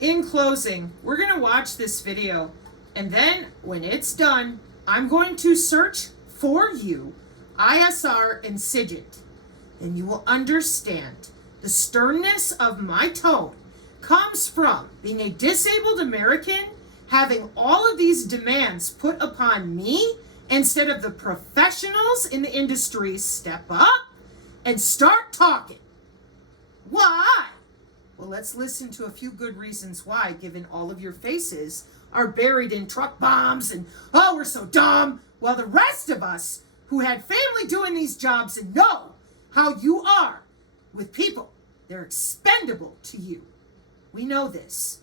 In closing, we're going to watch this video, and then when it's done, I'm going to search for you ISR and SIGINT. And you will understand the sternness of my tone comes from being a disabled American having all of these demands put upon me instead of the professionals in the industry step up and start talking. Why? Well, let's listen to a few good reasons why, given all of your faces are buried in truck bombs and, oh, we're so dumb, while the rest of us who had family doing these jobs and know how you are with people, they're expendable to you. We know this.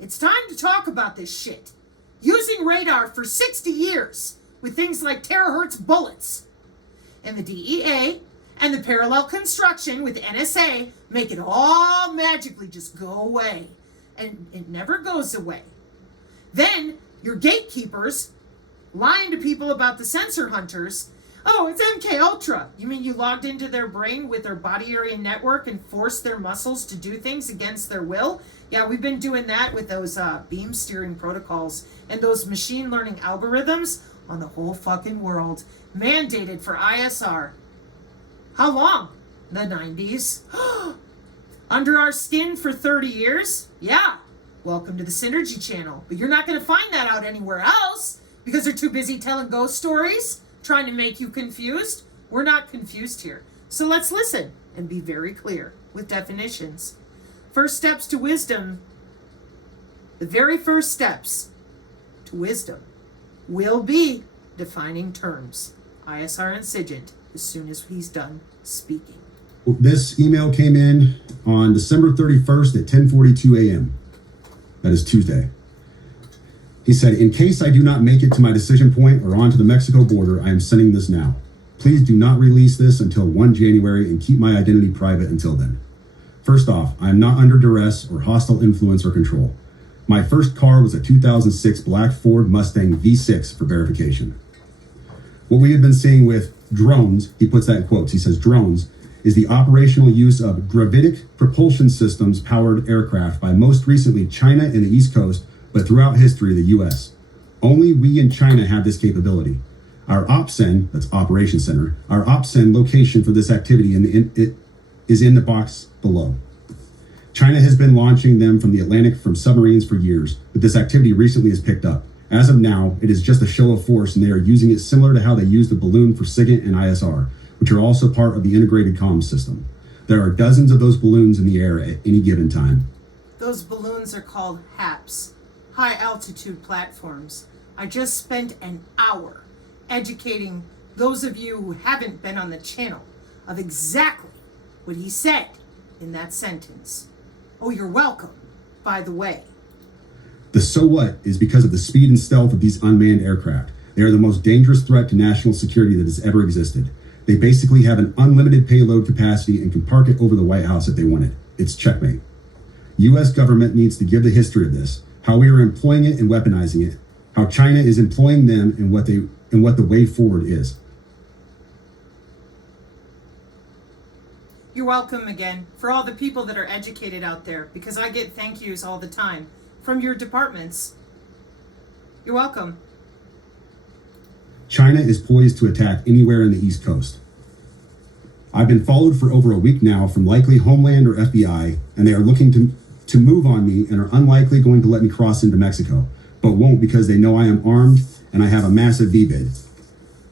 It's time to talk about this shit. Using radar for 60 years with things like terahertz bullets. And the DEA and the parallel construction with NSA make it all magically just go away. And it never goes away. Then your gatekeepers lying to people about the sensor hunters. Oh, it's MK Ultra. You mean you logged into their brain with their body area network and forced their muscles to do things against their will? Yeah, we've been doing that with those beam steering protocols and those machine learning algorithms on the whole fucking world, mandated for ISR. How long? The 90s. Under our skin for 30 years? Yeah. Welcome to the Synergy channel. But you're not going to find that out anywhere else because they're too busy telling ghost stories, trying to make you confused. We're not confused here. So let's listen and be very clear with definitions. First steps to wisdom. The very first steps to wisdom will be defining terms. ISR and SIGINT as soon as he's done speaking. This email came in on December 31st at 10:42 a.m. That is Tuesday. He said, in case I do not make it to my decision point or onto the Mexico border, I am sending this now. Please do not release this until 1 January and keep my identity private until then. First off, I am not under duress or hostile influence or control. My first car was a 2006 black Ford Mustang V6 for verification. What we have been seeing with drones, he puts that in quotes, he says drones, is the operational use of gravitic propulsion systems powered aircraft by most recently China and the East Coast, but throughout history, the US. Only we in China have this capability. Our OPCEN, that's Operation Center, our OPCEN location for this activity is in the box below. China has been launching them from the Atlantic from submarines for years, but this activity recently has picked up. As of now, it is just a show of force, and they are using it similar to how they used the balloon for SIGINT and ISR, which are also part of the integrated comms system. There are dozens of those balloons in the air at any given time. Those balloons are called HAPS, high altitude platforms. I just spent an hour educating those of you who haven't been on the channel of exactly what he said in that sentence. Oh, you're welcome, by the way. The so what is because of the speed and stealth of these unmanned aircraft. They are the most dangerous threat to national security that has ever existed. They basically have an unlimited payload capacity and can park it over the White House if they want it. It's checkmate. U.S. government needs to give the history of this, how we are employing it and weaponizing it, how China is employing them, and what the way forward is. You're welcome again for all the people that are educated out there, because I get thank yous all the time from your departments. You're welcome. China is poised to attack anywhere in the East Coast. I've been followed for over a week now from likely Homeland or FBI, and they are looking to move on me and are unlikely going to let me cross into Mexico, but won't because they know I am armed and I have a massive V-bid.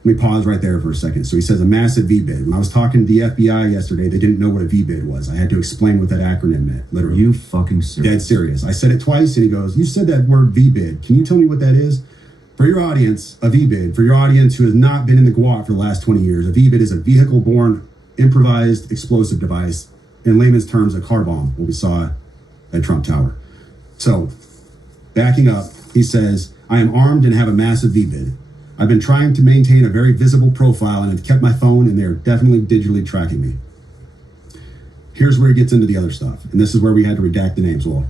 Let me pause right there for a second. So he says a massive V-bid. When I was talking to the FBI yesterday, they didn't know what a V-bid was. I had to explain what that acronym meant, literally. Are you fucking serious? Dead serious. I said it twice and he goes, you said that word V-bid. Can you tell me what that is? For your audience, a V-bid, for your audience who has not been in the GWOT for the last 20 years, a V-bid is a vehicle-borne improvised explosive device. In layman's terms, a car bomb, what we saw at Trump Tower. So, backing up, he says, I am armed and have a massive V-bid. I've been trying to maintain a very visible profile and have kept my phone, and they are definitely digitally tracking me. Here's where he gets into the other stuff, and this is where we had to redact the names. Well,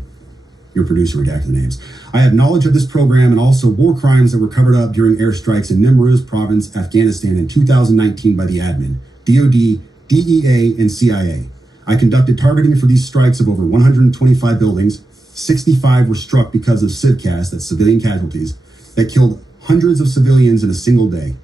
your producer redacted the names. I have knowledge of this program and also war crimes that were covered up during airstrikes in Nimruz province, Afghanistan in 2019 by the admin, DOD, DEA, and CIA. I conducted targeting for these strikes of over 125 buildings, 65 were struck because of CivCast, that's civilian casualties, that killed hundreds of civilians in a single day.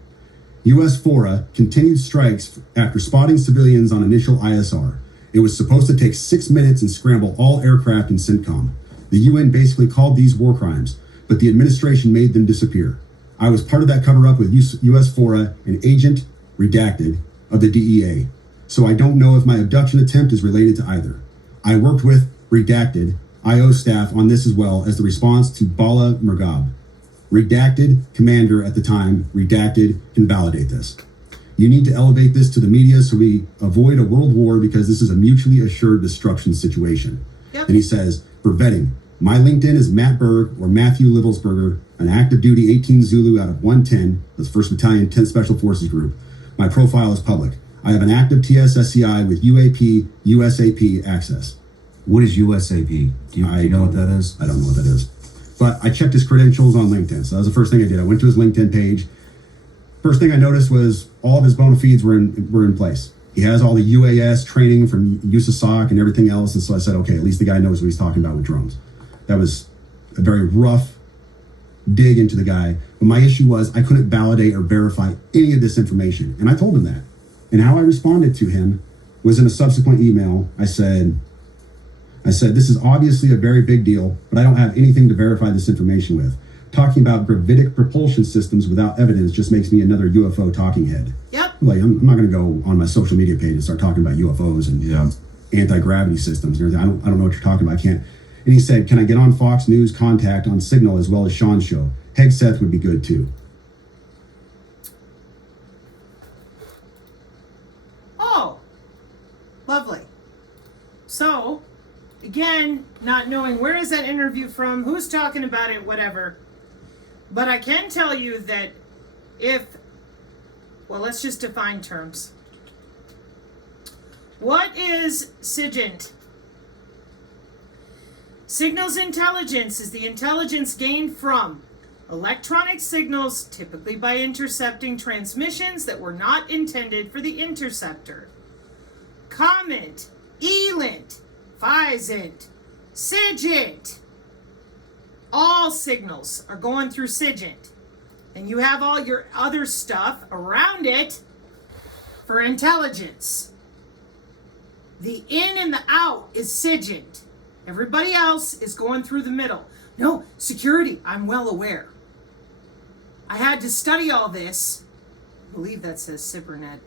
U.S. FORA continued strikes after spotting civilians on initial ISR. It was supposed to take 6 minutes and scramble all aircraft in CENTCOM. The UN basically called these war crimes, but the administration made them disappear. I was part of that cover-up with U.S. FORA, an agent, redacted, of the DEA. So I don't know if my abduction attempt is related to either. I worked with, redacted, IO staff on this as well as the response to Bala Murghab. Redacted commander at the time, redacted, can validate this. You need to elevate this to the media so we avoid a world war because this is a mutually assured destruction situation. Yep. And he says, for vetting, my LinkedIn is Matt Berg or Matthew Livelsberger, an active duty 18 Zulu out of 110, that's 1st Battalion 10th Special Forces Group. My profile is public. I have an active TSSCI with UAP, USAP access. What is USAP? Do you know what that is? I don't know what that is. But I checked his credentials on LinkedIn. So that was the first thing I did. I went to his LinkedIn page. First thing I noticed was all of his bona fides were in place. He has all the UAS training from USASOC and everything else. And so I said, okay, at least the guy knows what he's talking about with drones. That was a very rough dig into the guy. But my issue was I couldn't validate or verify any of this information. And I told him that. And how I responded to him was in a subsequent email. I said, this is obviously a very big deal, but I don't have anything to verify this information with. Talking about gravitic propulsion systems without evidence just makes me another UFO talking head. Yep. Like, I'm not going to go on my social media page and start talking about UFOs and anti-gravity systems and everything. I don't know what you're talking about. I can't. And he said, can I get on Fox News Contact on Signal as well as Sean's show? Hegseth would be good too. Oh, lovely. So, again, not knowing where is that interview from, who's talking about it, whatever. But I can tell you that let's just define terms. What is SIGINT? Signals intelligence is the intelligence gained from electronic signals, typically by intercepting transmissions that were not intended for the interceptor. COMET, ELINT, FISINT, SIGINT. All signals are going through SIGINT. And you have all your other stuff around it for intelligence. The in and the out is SIGINT. Everybody else is going through the middle. No, security, I'm well aware. I had to study all this. I believe that says Cybernet.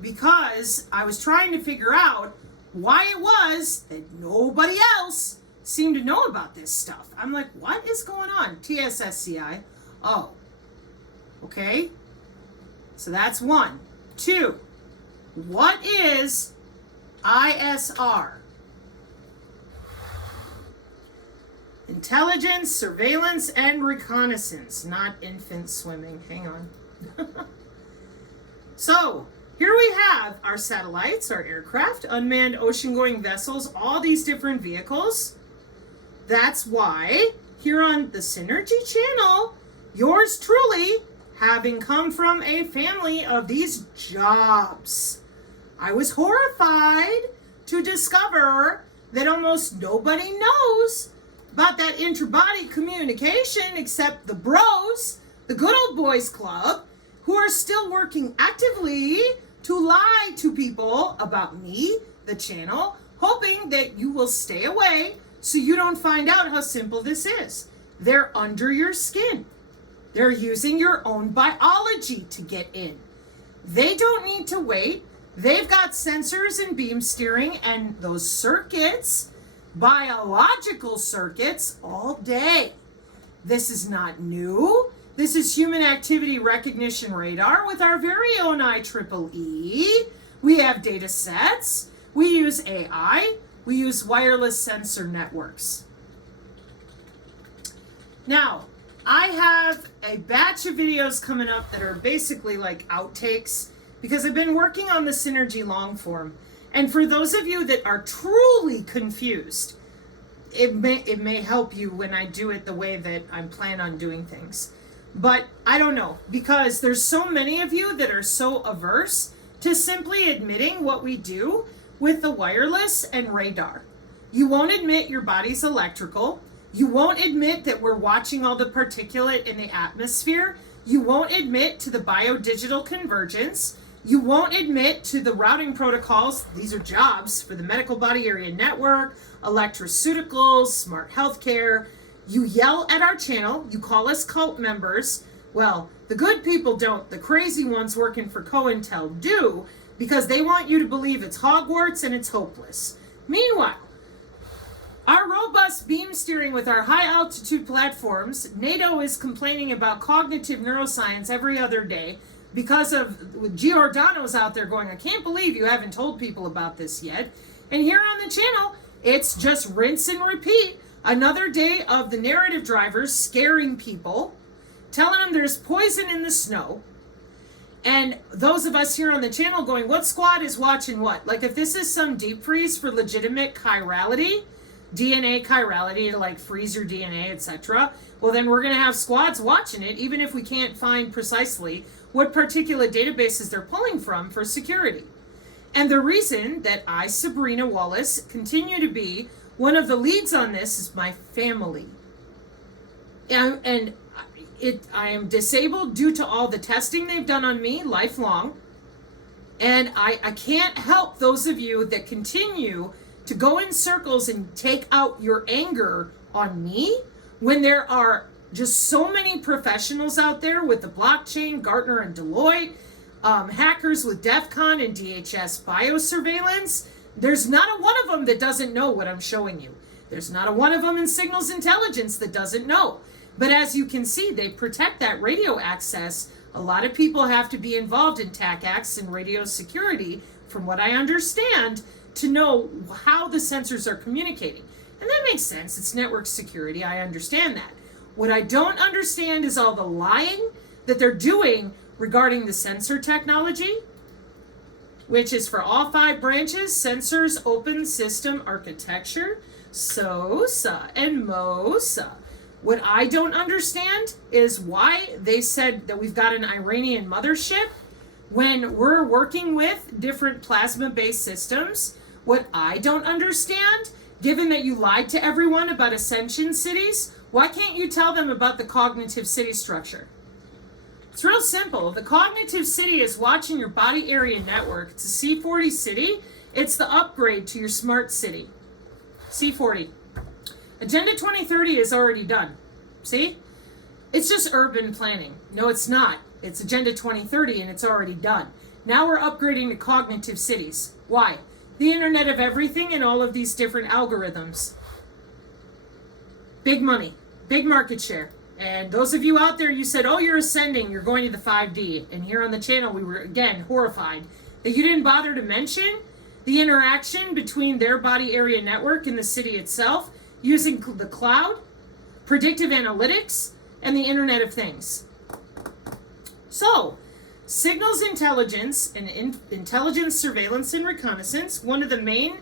Because I was trying to figure out why it was that nobody else seemed to know about this stuff. I'm like, what is going on? TSSCI. Oh, okay. So that's 1. 2, what is ISR? Intelligence, surveillance, and reconnaissance, not infant swimming. Hang on. So, here we have our satellites, our aircraft, unmanned ocean-going vessels, all these different vehicles. That's why, here on the Synergy channel, yours truly, having come from a family of these jobs, I was horrified to discover that almost nobody knows about that interbody communication except the bros, the good old boys club, who are still working actively to lie to people about me, the channel, hoping that you will stay away so you don't find out how simple this is. They're under your skin. They're using your own biology to get in. They don't need to wait. They've got sensors and beam steering and those circuits, biological circuits, all day. This is not new. This is human activity recognition radar with our very own IEEE. We have data sets. We use AI. We use wireless sensor networks. Now, I have a batch of videos coming up that are basically like outtakes because I've been working on the Synergy long form. And for those of you that are truly confused, it may help you when I do it the way that I plan on doing things. But I don't know, because there's so many of you that are so averse to simply admitting what we do with the wireless and radar. You won't admit your body's electrical. You won't admit that we're watching all the particulate in the atmosphere. You won't admit to the biodigital convergence. You won't admit to the routing protocols. These are jobs for the medical body area network, electroceuticals, smart healthcare. You yell at our channel. You call us cult members. Well, the good people don't. The crazy ones working for COINTEL do, because they want you to believe it's Hogwarts and it's hopeless. Meanwhile, our robust beam steering with our high altitude platforms, NATO is complaining about cognitive neuroscience every other day because of Giordano's out there going, I can't believe you haven't told people about this yet. And here on the channel, it's just rinse and repeat. Another day of the narrative drivers scaring people, telling them there's poison in the snow. And those of us here on the channel going, what squad is watching what? Like if this is some deep freeze for legitimate chirality, DNA chirality to like freeze your DNA, etc., well then we're going to have squads watching it, even if we can't find precisely what particular databases they're pulling from for security. And the reason that I, Sabrina Wallace, continue to be one of the leads on this is my family. And I am disabled due to all the testing they've done on me lifelong. And I can't help those of you that continue to go in circles and take out your anger on me when there are just so many professionals out there with the blockchain, Gartner and Deloitte, hackers with DEF CON and DHS biosurveillance. There's not a one of them that doesn't know what I'm showing you. There's not a one of them in signals intelligence that doesn't know. But as you can see, they protect that radio access. A lot of people have to be involved in TACACs and radio security, from what I understand, to know how the sensors are communicating. And that makes sense. It's network security. I understand that. What I don't understand is all the lying that they're doing regarding the sensor technology, which is for all 5 branches: sensors, open system architecture, SOSA, and MOSA. What I don't understand is why they said that we've got an Iranian mothership when we're working with different plasma-based systems. What I don't understand, given that you lied to everyone about ascension cities, why can't you tell them about the cognitive city structure? It's real simple. The cognitive city is watching your body area network. It's a C40 city. It's the upgrade to your smart city. C40. Agenda 2030 is already done. See? It's just urban planning. No, it's not. It's Agenda 2030 and it's already done. Now we're upgrading to cognitive cities. Why? The Internet of Everything and all of these different algorithms. Big money, big market share. And those of you out there, you said, oh, you're ascending, you're going to the 5D. And here on the channel, we were, again, horrified that you didn't bother to mention the interaction between their body area network and the city itself using the cloud, predictive analytics, and the Internet of Things. So, signals intelligence and intelligence surveillance and reconnaissance, one of the main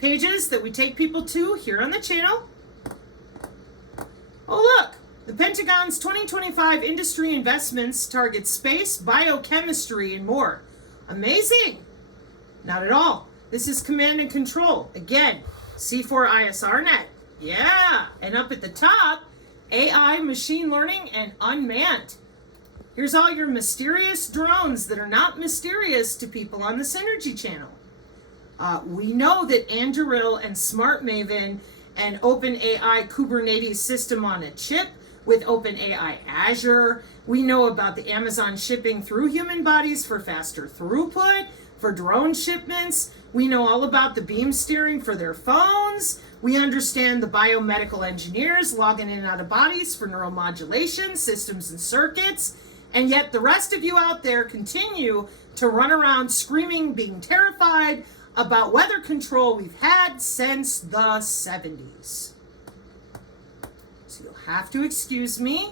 pages that we take people to here on the channel. Oh, look, the Pentagon's 2025 industry investments target space, biochemistry, and more. Amazing. Not at all. This is command and control. Again, C4ISRnet. Yeah. And up at the top, AI, machine learning, and unmanned. Here's all your mysterious drones that are not mysterious to people on the Synergy channel. We know that Anduril and Smart Maven and OpenAI Kubernetes system on a chip with OpenAI Azure. We know about the Amazon shipping through human bodies for faster throughput, for drone shipments. We know all about the beam steering for their phones. We understand the biomedical engineers logging in and out of bodies for neuromodulation, systems and circuits. And yet the rest of you out there continue to run around screaming, being terrified about weather control we've had since the 70s. So you'll have to excuse me,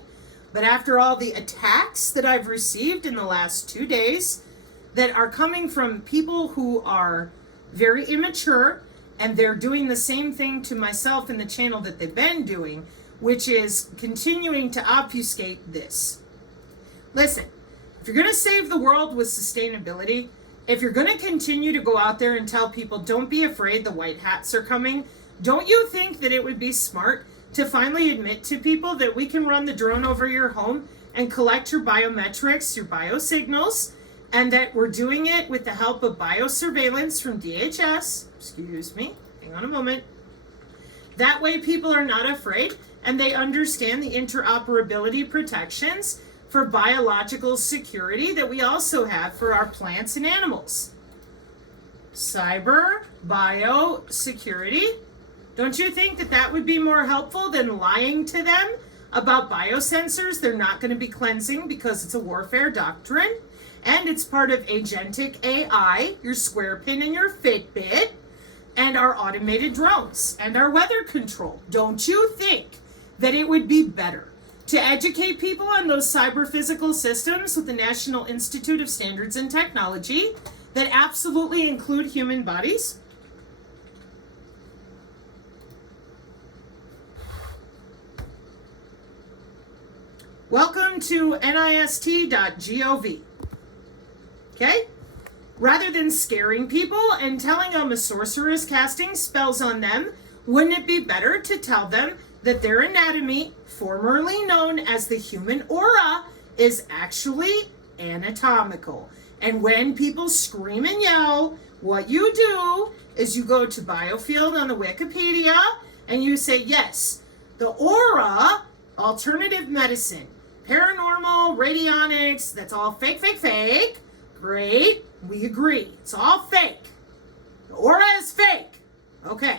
but after all the attacks that I've received in the last 2 days that are coming from people who are very immature, and they're doing the same thing to myself and the channel that they've been doing, which is continuing to obfuscate this. Listen, if you're going to save the world with sustainability, if you're going to continue to go out there and tell people, don't be afraid, the white hats are coming, Don't you think that it would be smart to finally admit to people that we can run the drone over your home and collect your biometrics, your biosignals, and that we're doing it with the help of biosurveillance from DHS? Excuse me, hang on a moment. That way people are not afraid and they understand the interoperability protections for biological security that we also have for our plants and animals. Cyber biosecurity. Don't you think that that would be more helpful than lying to them about biosensors they're not going to be cleansing because it's a warfare doctrine and it's part of agentic AI, your square pin and your Fitbit, and our automated drones and our weather control? Don't you think that it would be better to educate people on those cyber physical systems with the National Institute of Standards and Technology that absolutely include human bodies? Welcome to NIST.gov. Okay? Rather than scaring people and telling them a sorcerer is casting spells on them, wouldn't it be better to tell them that their anatomy, formerly known as the human aura, is actually anatomical? And when people scream and yell, what you do is you go to Biofield on the Wikipedia and you say, yes, the aura, alternative medicine, paranormal, radionics, that's all fake, fake, fake. Great, we agree. It's all fake. The aura is fake. Okay.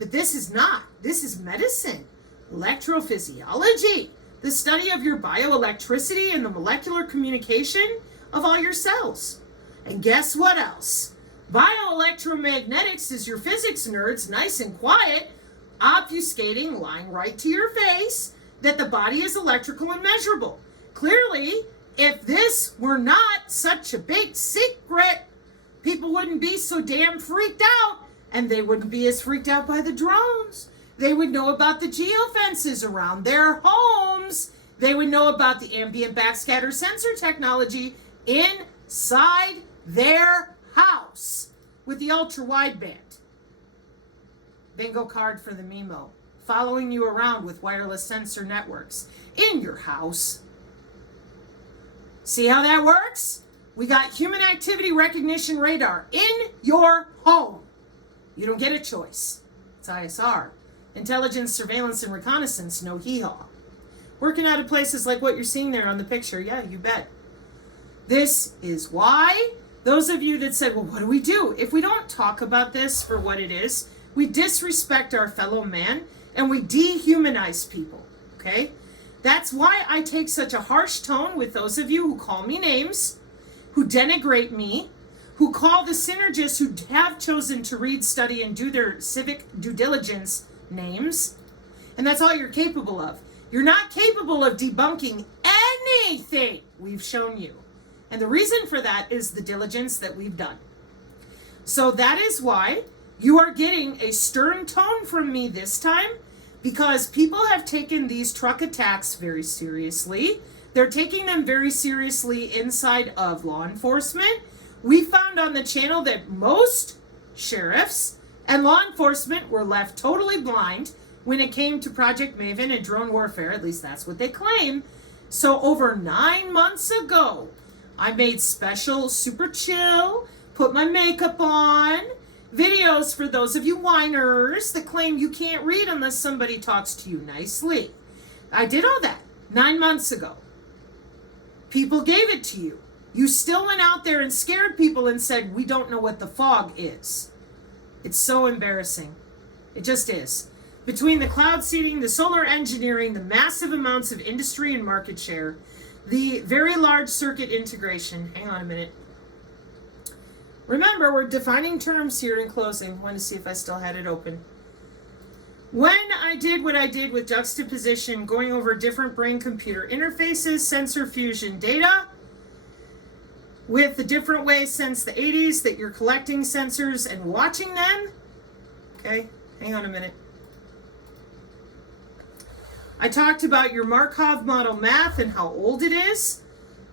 But this is not. This is medicine, electrophysiology, the study of your bioelectricity and the molecular communication of all your cells. And guess what else? Bioelectromagnetics is your physics nerds, nice and quiet, obfuscating, lying right to your face, that the body is electrical and measurable. Clearly, if this were not such a big secret, people wouldn't be so damn freaked out, and they wouldn't be as freaked out by the drones. They would know about the geofences around their homes. They would know about the ambient backscatter sensor technology inside their house with the ultra wideband. Bingo card for the MIMO. Following you around with wireless sensor networks in your house. See how that works? We got human activity recognition radar in your home. You don't get a choice. It's ISR. Intelligence, surveillance, and reconnaissance, no hee-haw. Working out of places like what you're seeing there on the picture. Yeah, you bet. This is why those of you that said, well, what do we do? If we don't talk about this for what it is, we disrespect our fellow man and we dehumanize people, okay? That's why I take such a harsh tone with those of you who call me names, who denigrate me, who call the synergists who have chosen to read, study, and do their civic due diligence names. And that's all you're capable of. You're not capable of debunking anything we've shown you. And the reason for that is the diligence that we've done. So that is why you are getting a stern tone from me this time, because people have taken these truck attacks very seriously. They're taking them very seriously inside of law enforcement. We found on the channel that most sheriffs and law enforcement were left totally blind when it came to Project Maven and drone warfare. At least that's what they claim. So over 9 months ago, I made special, super chill, put my makeup on, videos for those of you whiners that claim you can't read unless somebody talks to you nicely. I did all that 9 months ago. People gave it to you. You still went out there and scared people and said, we don't know what the fog is. It's so embarrassing. It just is. Between the cloud seeding, the solar engineering, the massive amounts of industry and market share, the very large circuit integration. Hang on a minute. Remember, we're defining terms here in closing. I want to see if I still had it open. When I did what I did with juxtaposition, going over different brain-computer interfaces, sensor fusion data, with the different ways since the 80s that you're collecting sensors and watching them. Okay, hang on a minute. I talked about your Markov model math and how old it is.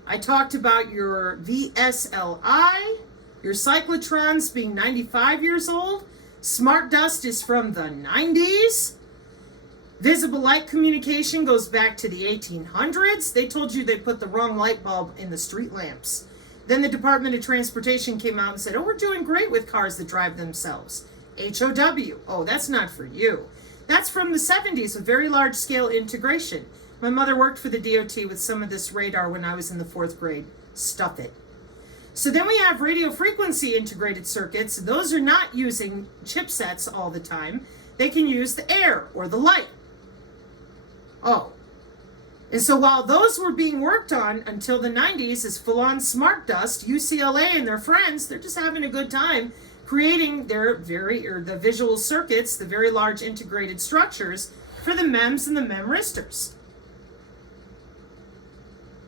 I talked about your VSLI, your cyclotrons being 95 years old. Smart dust is from the 90s. Visible light communication goes back to the 1800s. They told you they put the wrong light bulb in the street lamps. Then the Department of Transportation came out and said, oh, we're doing great with cars that drive themselves. HOW. Oh, that's not for you. That's from the 70s with very large scale integration. My mother worked for the DOT with some of this radar when I was in the 4th grade. Stuff it. So then we have radio frequency integrated circuits. Those are not using chipsets all the time. They can use the air or the light. Oh. And so while those were being worked on until the 90s as full-on smart dust, UCLA and their friends, they're just having a good time creating the visual circuits, the very large integrated structures for the MEMS and the memristors.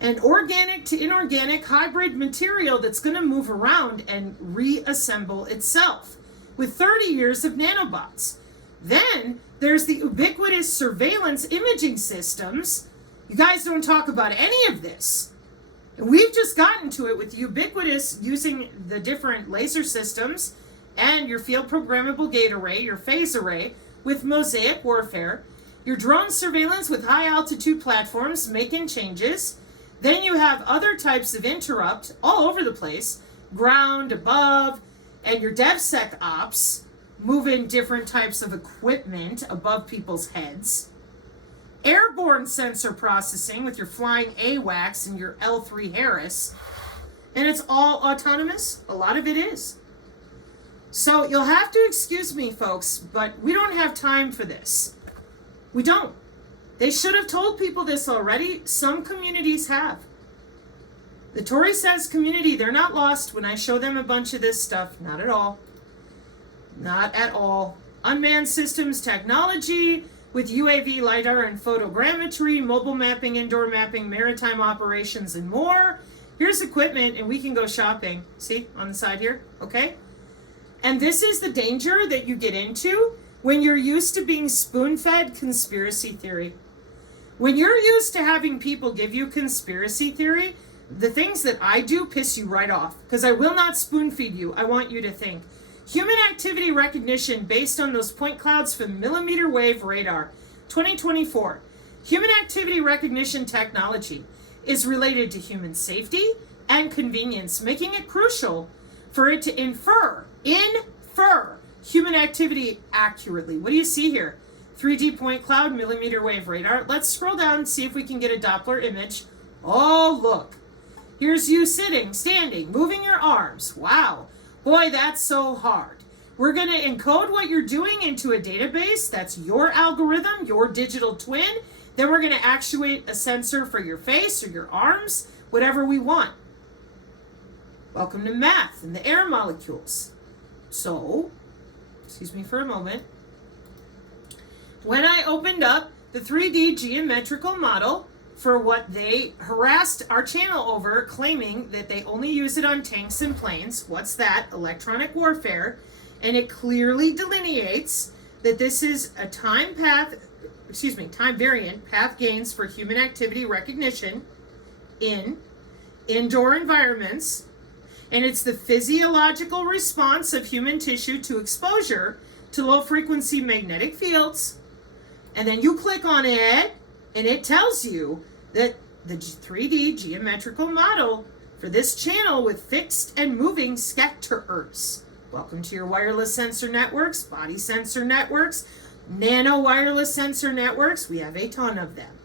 An organic to inorganic hybrid material that's going to move around and reassemble itself with 30 years of nanobots. Then there's the ubiquitous surveillance imaging systems. You guys don't talk about any of this. And we've just gotten to it with ubiquitous using the different laser systems and your field programmable gate array, your phase array with mosaic warfare, your drone surveillance with high altitude platforms making changes. Then you have other types of interrupt all over the place, ground, above, and your DevSec ops moving different types of equipment above people's heads. Airborne sensor processing with your flying AWACS and your L3 Harris. And it's all autonomous. A lot of it is. So you'll have to excuse me, folks, but we don't have time for this. We don't. They should have told people this already. Some communities have. The Tory Says community, they're not lost when I show them a bunch of this stuff. Not at all. Not at all. Unmanned systems technology with UAV, LiDAR, and photogrammetry, mobile mapping, indoor mapping, maritime operations, and more. Here's equipment, and we can go shopping. See, on the side here, okay? And this is the danger that you get into when you're used to being spoon-fed conspiracy theory. When you're used to having people give you conspiracy theory, the things that I do piss you right off, because I will not spoon-feed you. I want you to think. Human activity recognition based on those point clouds from millimeter wave radar. 2024. Human activity recognition technology is related to human safety and convenience, making it crucial for it to infer human activity accurately. What do you see here? 3D point cloud, millimeter wave radar. Let's scroll down and see if we can get a Doppler image. Oh, look. Here's you sitting, standing, moving your arms. Wow. Boy, that's so hard. We're going to encode what you're doing into a database. That's your algorithm, your digital twin. Then we're going to actuate a sensor for your face or your arms, whatever we want. Welcome to math and the air molecules. So, excuse me for a moment. When I opened up the 3D geometrical model for what they harassed our channel over, claiming that they only use it on tanks and planes, what's that? Electronic warfare. And it clearly delineates that this is a time variant path gains for human activity recognition in indoor environments. And it's the physiological response of human tissue to exposure to low frequency magnetic fields. And then you click on it and it tells you that the 3D geometrical model for this channel with fixed and moving scatterers. Welcome to your wireless sensor networks, body sensor networks, nano wireless sensor networks. We have a ton of them.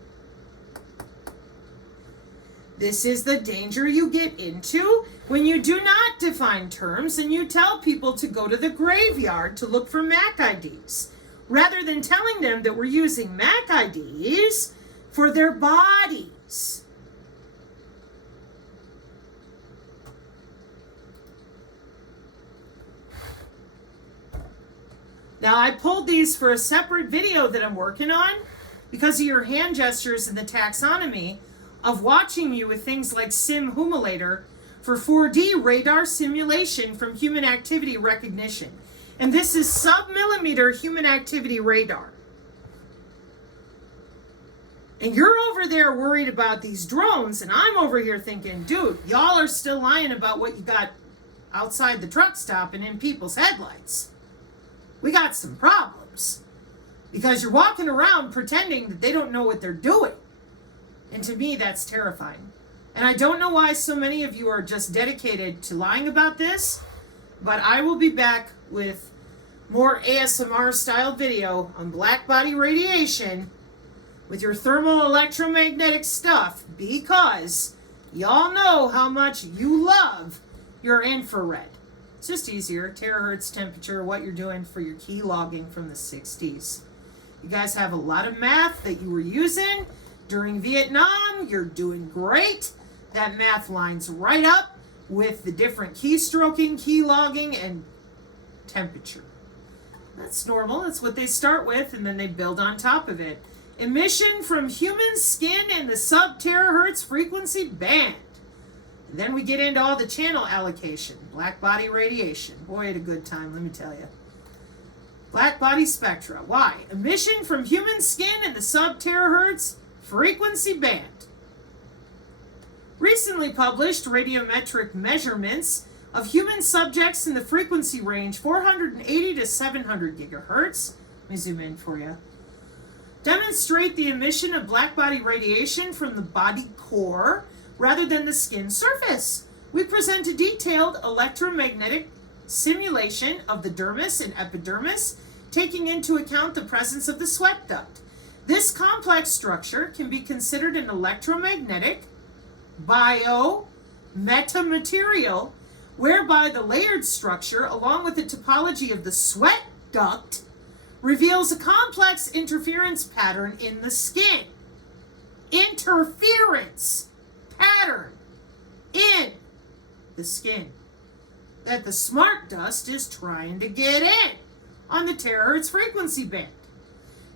This is the danger you get into when you do not define terms and you tell people to go to the graveyard to look for MAC IDs, rather than telling them that we're using MAC IDs for their bodies. Now, I pulled these for a separate video that I'm working on because of your hand gestures and the taxonomy of watching you with things like SimHumulator for 4D radar simulation from human activity recognition. And this is sub-millimeter human activity radar. And you're over there worried about these drones, and I'm over here thinking, dude, y'all are still lying about what you got outside the truck stop and in people's headlights. we got some problems. Because you're walking around pretending that they don't know what they're doing. And to me, that's terrifying. And I don't know why so many of you are just dedicated to lying about this, but I will be back with more ASMR style video on black body radiation with your thermal electromagnetic stuff, because y'all know how much you love your infrared. It's just easier, terahertz temperature, what you're doing for your key logging from the 60s. You guys have a lot of math that you were using during Vietnam. You're doing great. That math lines right up with the different keystroking, key logging, and temperature. That's normal. That's what they start with, and then they build on top of it. Emission from human skin in the sub-terahertz frequency band. And then we get into all the channel allocation. Black body radiation. Boy, I had a good time, let me tell you. Black body spectra. Why? Emission from human skin in the sub-terahertz frequency band. Recently published radiometric measurements of human subjects in the frequency range 480 to 700 gigahertz. Let me zoom in for you. Demonstrate the emission of black body radiation from the body core rather than the skin surface. We present a detailed electromagnetic simulation of the dermis and epidermis, taking into account the presence of the sweat duct. This complex structure can be considered an electromagnetic metamaterial, whereby the layered structure, along with the topology of the sweat duct, reveals a complex interference pattern in the skin. Interference pattern in the skin that the smart dust is trying to get in on the terahertz frequency band.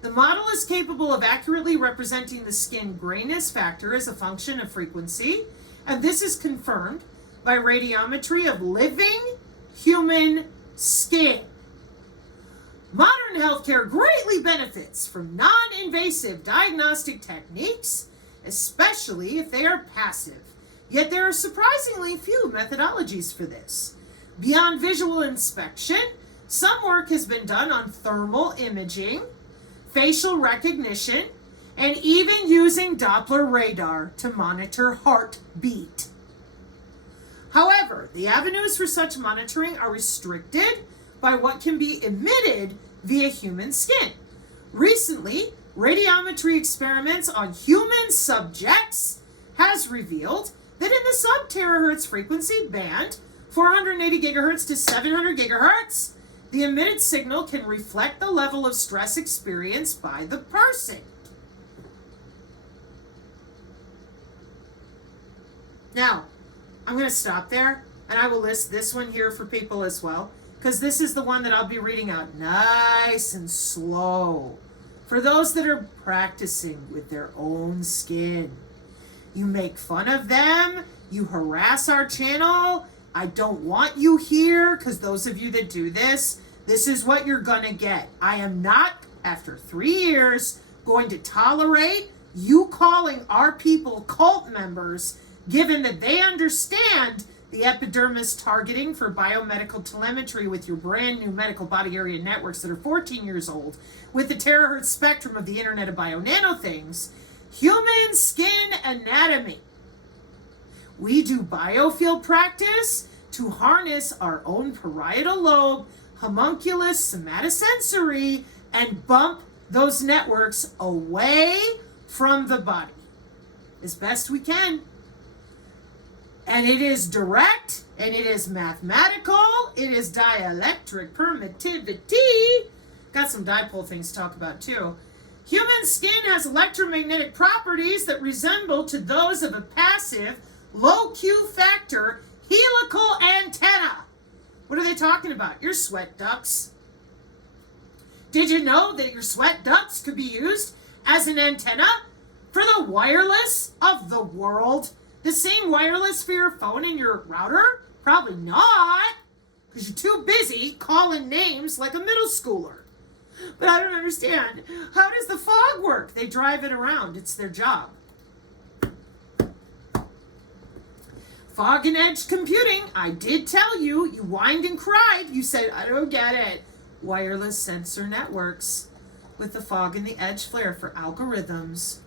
The model is capable of accurately representing the skin grayness factor as a function of frequency, and this is confirmed by radiometry of living human skin. Modern healthcare greatly benefits from non-invasive diagnostic techniques, especially if they are passive. Yet there are surprisingly few methodologies for this. Beyond visual inspection, some work has been done on thermal imaging, facial recognition, and even using Doppler radar to monitor heartbeat. However, the avenues for such monitoring are restricted by what can be emitted via human skin. Recently, radiometry experiments on human subjects has revealed that in the sub-terahertz frequency band, 480 gigahertz to 700 gigahertz, the emitted signal can reflect the level of stress experienced by the person. Now, I'm going to stop there, and I will list this one here for people as well, because this is the one that I'll be reading out nice and slow for those that are practicing with their own skin. You make fun of them, you harass our channel. I don't want you here, because those of you that do this is what you're gonna get. I am not, after 3 years, going to tolerate you calling our people cult members, given that they understand the epidermis targeting for biomedical telemetry with your brand new medical body area networks that are 14 years old, with the terahertz spectrum of the Internet of Bio-Nano Things, human skin anatomy. We do biofield practice to harness our own parietal lobe, homunculus, somatosensory, and bump those networks away from the body as best we can. And it is direct, and it is mathematical, it is dielectric permittivity. Got some dipole things to talk about too. Human skin has electromagnetic properties that resemble to those of a passive, low Q factor helical antenna. What are they talking about? Your sweat ducts. Did you know that your sweat ducts could be used as an antenna for the wireless of the world? The same wireless for your phone and your router? Probably not, because you're too busy calling names like a middle schooler. But I don't understand. How does the fog work? They drive it around. It's their job. Fog and edge computing. I did tell you. You whined and cried. You said, I don't get it. wireless sensor networks with the fog and the edge flare for algorithms,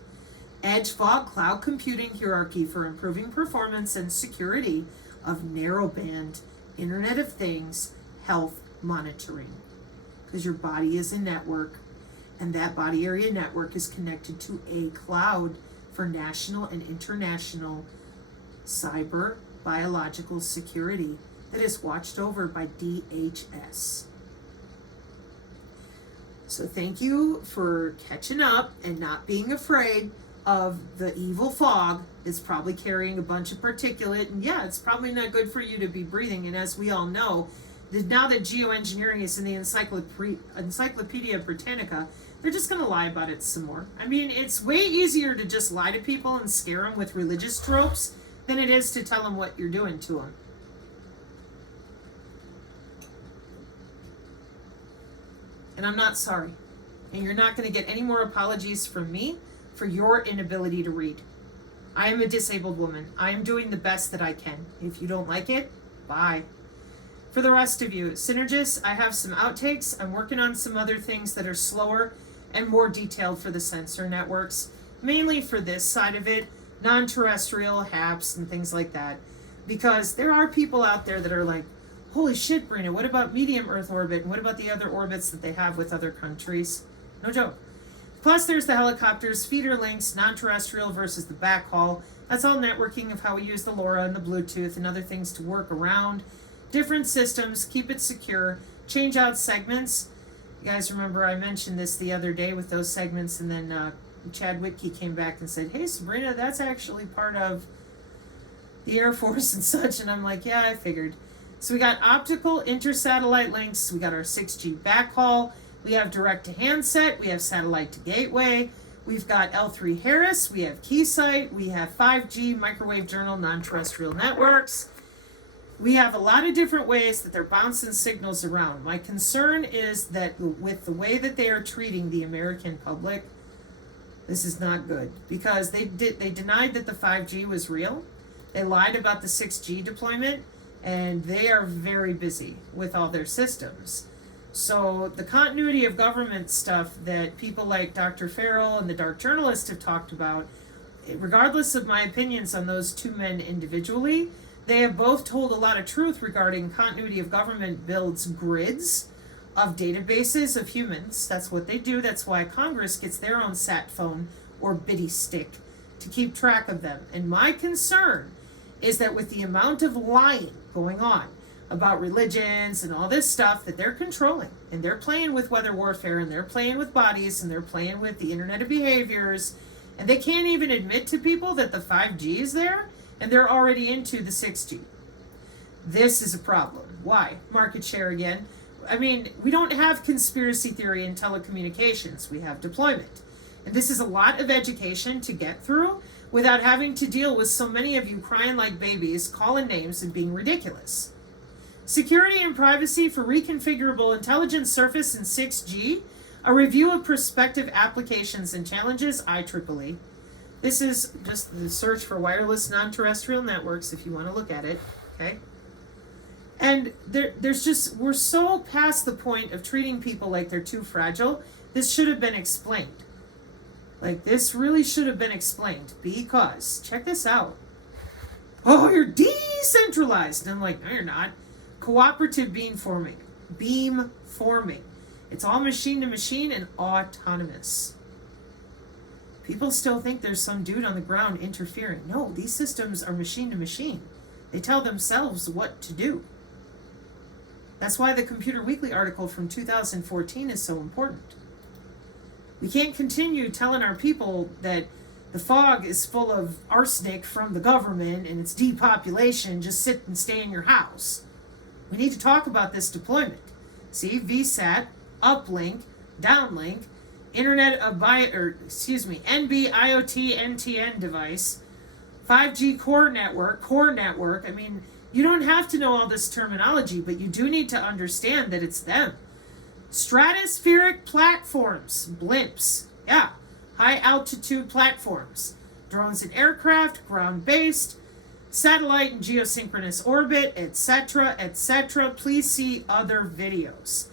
edge fog cloud computing hierarchy for improving performance and security of narrowband Internet of Things health monitoring. Because your body is a network, and that body area network is connected to a cloud for national and international cyber biological security that is watched over by DHS. So thank you for catching up and not being afraid of the evil fog that's probably carrying a bunch of particulate. And yeah, it's probably not good for you to be breathing. And as we all know, now that geoengineering is in the Encyclopedia Britannica, they're just going to lie about it some more. I mean, it's way easier to just lie to people and scare them with religious tropes than it is to tell them what you're doing to them. And I'm not sorry. And you're not going to get any more apologies from me for your inability to read. I am a disabled woman. I am doing the best that I can. If you don't like it, bye. For the rest of you, Synergists, I have some outtakes. I'm working on some other things that are slower and more detailed for the sensor networks, mainly for this side of it, non-terrestrial, HAPS, and things like that. Because there are people out there that are like, holy shit, Sabrina, what about medium Earth orbit? And what about the other orbits that they have with other countries? No joke. Plus, there's the helicopters, feeder links, non-terrestrial versus the backhaul. That's all networking of how we use the LoRa and the Bluetooth and other things to work around different systems, keep it secure, change out segments. You guys remember I mentioned this the other day with those segments, and then Chad Whitkey came back and said, hey, Sabrina, that's actually part of the Air Force and such. And I'm like, yeah, I figured. So we got optical intersatellite links. We got our 6G backhaul. We have direct to handset. We have satellite to gateway. We've got L3 Harris. We have Keysight. We have 5G, microwave journal, non-terrestrial networks. We have a lot of different ways that they're bouncing signals around. My concern is that with the way that they are treating the American public, this is not good. Because they denied that the 5G was real. They lied about the 6G deployment. And they are very busy with all their systems. So the continuity of government stuff that people like Dr. Farrell and the Dark Journalist have talked about, regardless of my opinions on those two men individually, they have both told a lot of truth regarding continuity of government builds grids of databases of humans. That's what they do. That's why Congress gets their own sat phone or bitty stick to keep track of them. And my concern is that with the amount of lying going on about religions and all this stuff that they're controlling, and they're playing with weather warfare, and they're playing with bodies, and they're playing with the Internet of Behaviors, and they can't even admit to people that the 5G is there, and they're already into the 6G. This is a problem. Why? Market share again. I mean, we don't have conspiracy theory in telecommunications. We have deployment. And this is a lot of education to get through without having to deal with so many of you crying like babies, calling names, and being ridiculous. Security and privacy for reconfigurable intelligent surface in 6G, a review of prospective applications and challenges, IEEE. This is just the search for wireless non-terrestrial networks if you want to look at it, okay? And there's just, we're so past the point of treating people like they're too fragile. This should have been explained. Like, this really should have been explained because, check this out. Oh, you're decentralized. And I'm like, no, you're not. Cooperative beamforming. Beamforming. It's all machine to machine and autonomous. People still think there's some dude on the ground interfering. No, these systems are machine to machine. They tell themselves what to do. That's why the Computer Weekly article from 2014 is so important. We can't continue telling our people that the fog is full of arsenic from the government and it's depopulation, just sit and stay in your house. We need to talk about this deployment. See, VSAT, uplink, downlink, NB IoT NTN device, 5G core network. I mean, you don't have to know all this terminology, but you do need to understand that it's them. Stratospheric platforms, blimps, yeah, high altitude platforms, drones and aircraft, ground-based, satellite and geosynchronous orbit, etc., etc. Please see other videos.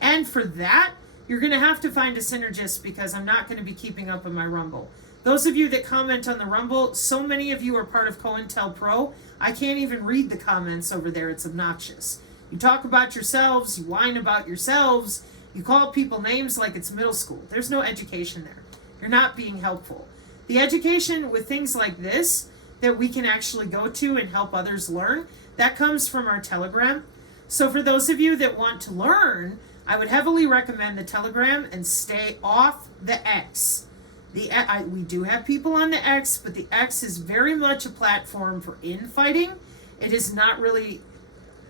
And for that, you're going to have to find a synergist because I'm not going to be keeping up on my Rumble. Those of you that comment on the Rumble, so many of you are part of COINTELPRO, I can't even read the comments over there. It's obnoxious. You talk about yourselves, you whine about yourselves, you call people names like it's middle school. There's no education there. You're not being helpful. The education with things like this that we can actually go to and help others learn, that comes from our Telegram. So for those of you that want to learn, I would heavily recommend the Telegram and stay off the X. We do have people on the X, but the X is very much a platform for infighting. It is not really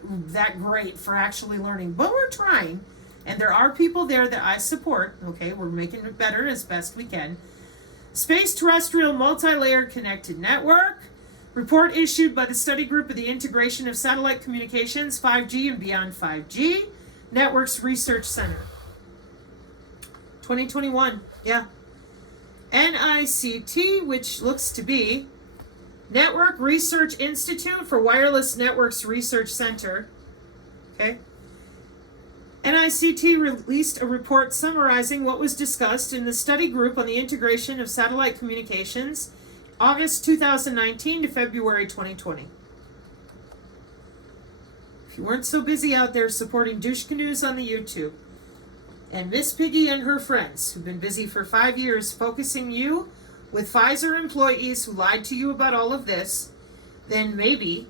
that great for actually learning, but we're trying. And there are people there that I support. Okay, we're making it better as best we can. Space Terrestrial Multi-Layered Connected Network. Report issued by the Study Group of the Integration of Satellite Communications, 5G and Beyond 5G. Networks Research Center. 2021, yeah. NICT, which looks to be Network Research Institute for Wireless Networks Research Center. Okay. NICT released a report summarizing what was discussed in the study group on the integration of satellite communications, August 2019 to February 2020. If you weren't so busy out there supporting douche canoes on the YouTube, and Miss Piggy and her friends, who've been busy for 5 years focusing you with Pfizer employees who lied to you about all of this, then maybe,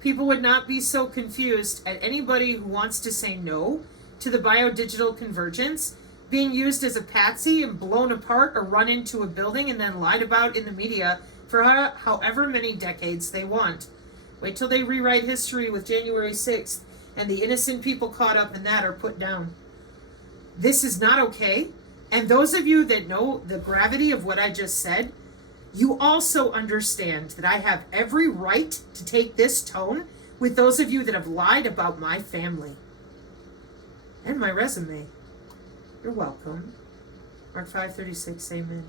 people would not be so confused at anybody who wants to say no to the biodigital convergence being used as a patsy and blown apart or run into a building and then lied about in the media for however many decades they want. Wait till they rewrite history with January 6th and the innocent people caught up in that are put down. This is not okay. And those of you that know the gravity of what I just said, you also understand that I have every right to take this tone with those of you that have lied about my family and my resume. You're welcome. Mark 5:36, amen.